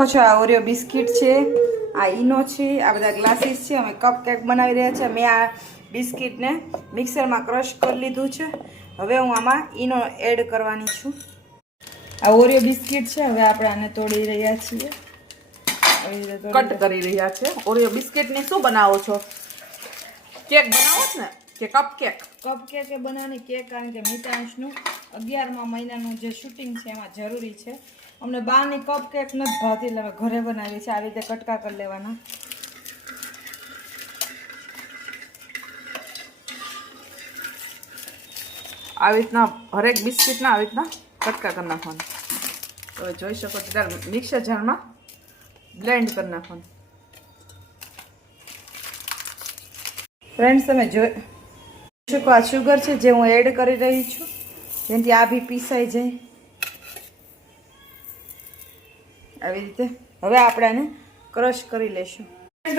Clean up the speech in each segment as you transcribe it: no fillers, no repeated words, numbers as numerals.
શકો છો આ ઓરિયો બિસ્કિટ છે, આ ઈનો છે, આ બધા ગ્લાસીસ છે. અમે કપ કેક બનાવી રહ્યા છે. મેં આ બિસ્કિટને મિક્સરમાં ક્રશ કરી લીધું છે. હવે હું આમાં ઈનો એડ કરવાની છું. આ ઓરિયો બિસ્કિટ છે. હવે આપણે આને તોડી રહ્યા છીએ, કટ કરી રહ્યા છે. ઓરિયો બિસ્કિટની શું બનાવો છો? કેક બનાવો છો ને કે કપ કેક? કપ કેક એ બનાવવાની કેક, કારણ કે મિતાંશનું 11મા મહિનાનું જે શૂટિંગ છે એમાં જરૂરી છે. અમને બહારની કપ કેક નથી ભાવતી એટલે અમે ઘરે બનાવીએ છીએ. આવી રીતે કટકા કરી લેવાના. આવી રીતના હરેક બિસ્કિટના આવી રીતના કટકા કરી નાખવાના. તો જોઈ શકો છો ત્યારે મિક્સર જારમાં બ્લેન્ડ કરી નાખવાનું. ફ્રેન્ડ્સ, તમે જોઈ શકો આ શુગર છે જે હું એડ કરી રહી છું, જેનાથી આ બી પીસાઈ જાય આવી રીતે. હવે આપણે આને ક્રશ કરી લેશું.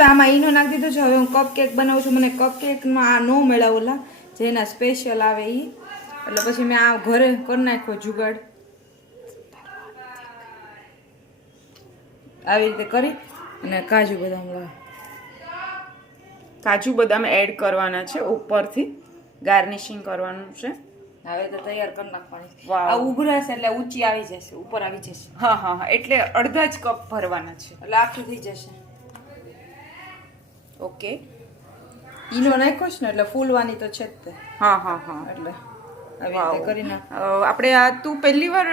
આમાં ઈનો નાખી દીધો છે. હવે હું કપ કેક બનાવું છું. મને કપ કેકમાં આ નો મળ્યા ઓલા જે એના સ્પેશિયલ આવે એ, એટલે પછી મેં આ ઘરે કરી નાખ્યો જુગાડ. આવી રીતે કરી અને કાજુ બદામ એડ કરવાના છે, ઉપરથી ગાર્નિશિંગ કરવાનું છે. હવે તો તૈયાર કરી નાખવાની. આ ઉભરાશે એટલે ઊંચી આવી જશે, ઉપર આવી જશે. હા હા હા, એટલે અડધા જ કપ ભરવાના છે એટલે આખી થઈ જશે. ઓકે. ઈનો નાખ્યો છે ને એટલે ફૂલવાની તો છે જ તે. હા હા હા, એટલે આવી રીતે કરી નાખ. આપણે આ તું પહેલી વાર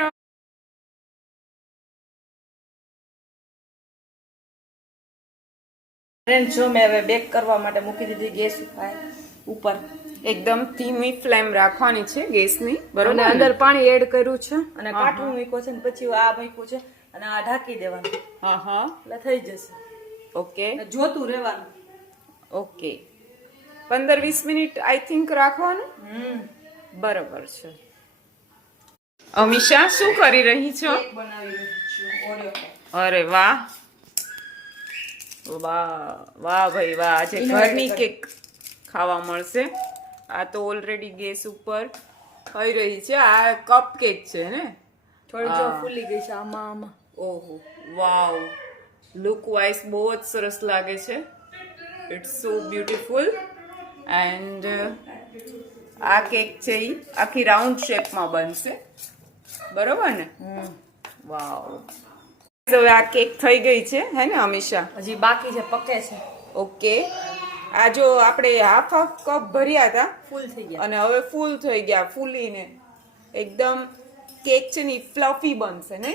ફ્રેન્ડ જો મેં હવે બેક કરવા માટે મૂકી દીધી ગેસ ઉપર. એકદમ ધીમી ફ્લેમ રાખવાની છે ગેસની, બરોબર? અંદર પાણી એડ કર્યું છે અને કાઠું મૂક્યું છે ને પછી આ મૂક્યું છે અને આ ઢાંકી દેવાનું. હા હા, એટલે થઈ જશે. ઓકે, જોતું રહેવાનું. ઓકે, 15-20 મિનિટ આઈ થિંક રાખવાનું. બરોબર છે. અમીશા, શું કરી રહી છો? બનાવી રહી છું ઓરિયો કેક. અરે વાહ વાહ વાહ ભાઈ વાહ, આજે ઘરની કેક ખાવા મળશે. આ તો ઓલરેડી ગેસ ઉપર થઈ રહી છે. આ કપ કેક છે ને? થોડી જો ફૂલી ગઈ છે આમાં. ઓહો વાવ, લુક વાઇઝ બહુ જ સરસ લાગે છે. It's so beautiful. એન્ડ આ કેક છે એ આખી રાઉન્ડ શેપમાં બનશે, બરોબર ને? વાવ. હવે આ કેક થઈ ગઈ છે હે ને અમીશા? હજી બાકી છે, પકે છે. ઓકે. આ જો આપણે હાફ કપ ભર્યા હતા, ફૂલ થઈ ગયા અને હવે ફૂલ થઈ ગયા. ફૂલીને એકદમ કેક છે ને ફ્લફી બનશે ને.